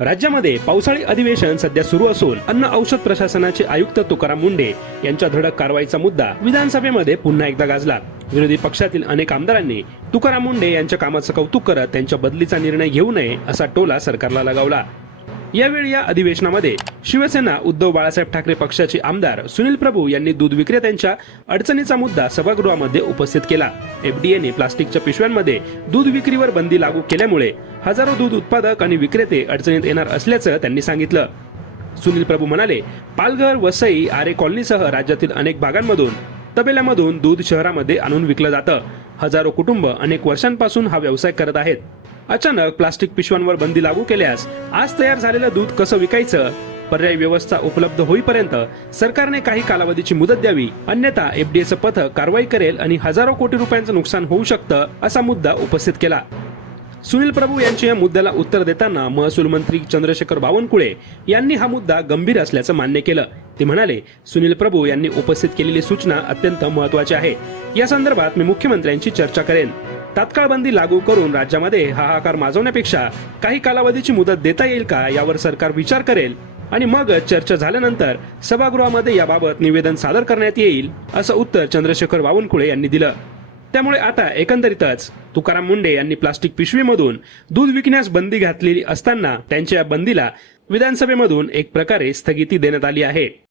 राज्यामध्ये पावसाळी अधिवेशन सध्या सुरू असून अन्न औषध प्रशासनाचे आयुक्त तुकाराम मुंढे यांच्या धडक कारवाईचा मुद्दा विधानसभेमध्ये पुन्हा एकदा गाजला। विरोधी पक्षातील अनेक आमदारांनी तुकाराम मुंढे यांच्या कामाचं कौतुक करत त्यांच्या बदलीचा निर्णय घेऊ नये असा टोला सरकारला लगावला। यावेळी या अधिवेशनामध्ये शिवसेना उद्धव बाळासाहेब ठाकरे पक्षाचे आमदार सुनील प्रभू यांनी दूध विक्रेत्यांच्या अडचणीचा मुद्दा सभागृहामध्ये उपस्थित केला। एफडीएने प्लास्टिकच्या पिशव्यांमध्ये दूध विक्रीवर बंदी लागू केल्यामुळे हजारो दूध उत्पादक आणि विक्रेते अडचणीत येणार असल्याचं त्यांनी सांगितलं। सुनील प्रभू म्हणाले, पालघर, वसई, आरे कॉलनीसह राज्यातील अनेक भागांमधून तबेल्यामधून दूध शहरामध्ये आणून विकलं जातं। हजारो कुटुंब अनेक वर्षांपासून हा व्यवसाय करत आहेत। अचानक प्लास्टिक पिशव्यांवर बंदी लागू केल्यास आज तयार झालेलं दूध कसं विकायचं? पर्यायी व्यवस्था उपलब्ध होईपर्यंत सरकारने काही कालावधीची मुदत द्यावी, अन्यथा एफडीएचं पथक कारवाई करेल आणि हजारो कोटी रुपयांचं नुकसान होऊ शकतं असा मुद्दा उपस्थित केला। सुनील प्रभू यांच्या या मुद्द्याला उत्तर देताना महसूल मंत्री चंद्रशेखर बावनकुळे यांनी हा मुद्दा गंभीर असल्याचं मान्य केलं। ते म्हणाले, सुनील प्रभू यांनी उपस्थित केलेली सूचना अत्यंत महत्त्वाची आहे। या संदर्भात मी मुख्यमंत्र्यांची चर्चा करेन। तात्काळ बंदी लागू करून राज्यामध्ये हाहाकार माजवण्यापेक्षा काही कालावधीची मुदत देता येईल का यावर सरकार विचार करेल आणि मग चर्चा झाल्यानंतर सभागृहामध्ये याबाबत निवेदन सादर करण्यात येईल असं उत्तर चंद्रशेखर बावनकुळे यांनी दिलं। त्यामुळे आता एकंदरीतच तुकाराम मुंढे यांनी प्लास्टिक पिशवीमधून दूध विकण्यास बंदी घातलेली असताना त्यांच्या बंदीला विधानसभेमधून एक प्रकारे स्थगिती देण्यात आली आहे।